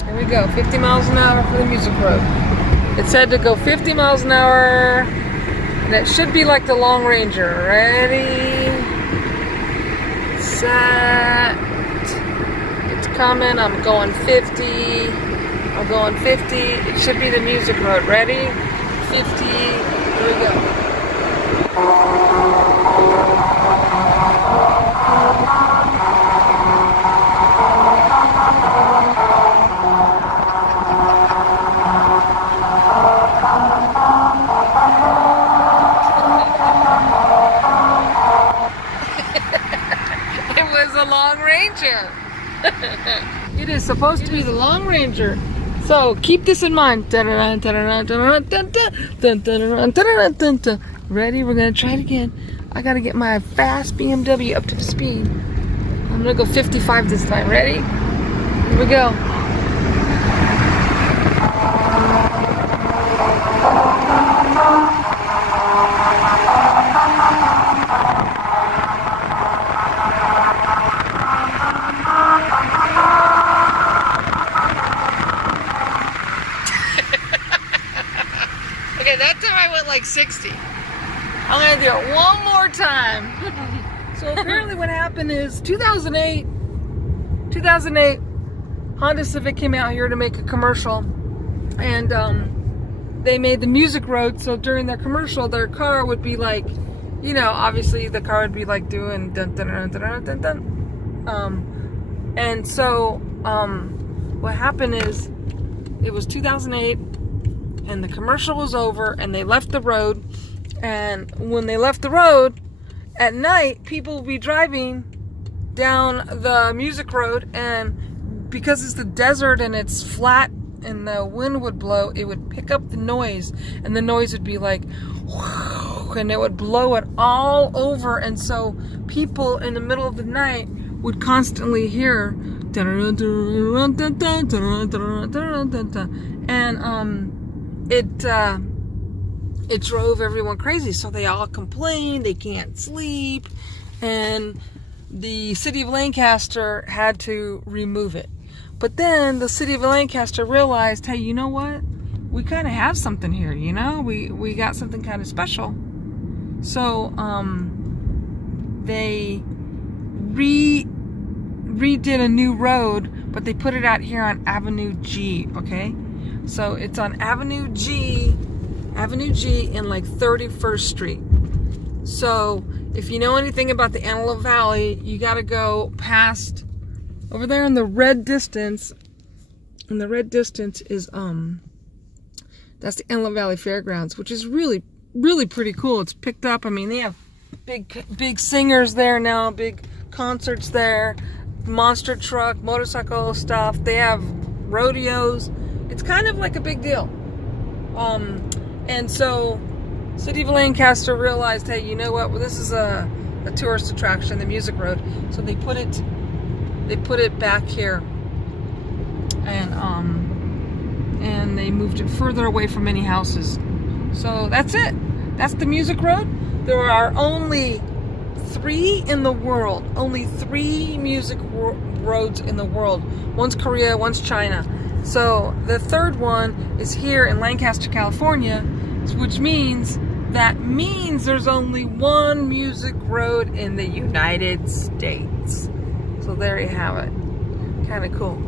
Here we go, 50 miles an hour for the music road. It said to go 50 miles an hour, and it should be like the Long Ranger. Ready, set, it's coming, I'm going 50, I'm going 50, it should be the music road. Ready, 50, here we go. It was a Long Ranger. It is supposed to be the Long Ranger. So keep this in mind. Ready? We're gonna try it again. I gotta get my fast BMW up to the speed. I'm gonna go 55 this time. Ready? Here we go. Okay, that time I went like 60. I'm gonna do it one more time. So apparently what happened is 2008, Honda Civic came out here to make a commercial, and they made the music road, so during their commercial, their car would be like, you know, obviously the car would be like doing dun dun dun dun dun dun. And so what happened is it was 2008, and the commercial was over, and they left the road. And when they left the road at night, people would be driving down the music road, and because it's the desert and it's flat and the wind would blow, it would pick up the noise, and the noise would be like, and it would blow it all over. And so people in the middle of the night would constantly hear, and it drove everyone crazy. So they all complained, they can't sleep, and the city of Lancaster had to remove it. But then the city of Lancaster realized, hey, you know what? We kind of have something here, you know? We got something kind of special. So they redid a new road, but they put it out here on Avenue G, okay? So it's on Avenue G in like 31st Street. So if you know anything about the Antelope Valley, you got to go past over there in the red distance. And the red distance is that's the Antelope Valley Fairgrounds, which is really, really pretty cool. It's picked up. I mean, they have big singers there now, big concerts there, monster truck, motorcycle stuff. They have rodeos. It's kind of like a big deal. And so City of Lancaster realized, hey, you know what? Well, this is a tourist attraction, the music road. So they put it back here, and they moved it further away from any houses. So that's it. That's the music road. There are only 3 in the world. Only 3 music roads in the world. One's Korea, one's China. So the third one is here in Lancaster, California, which means there's only one music road in the United States. So there you have it. Kind of cool.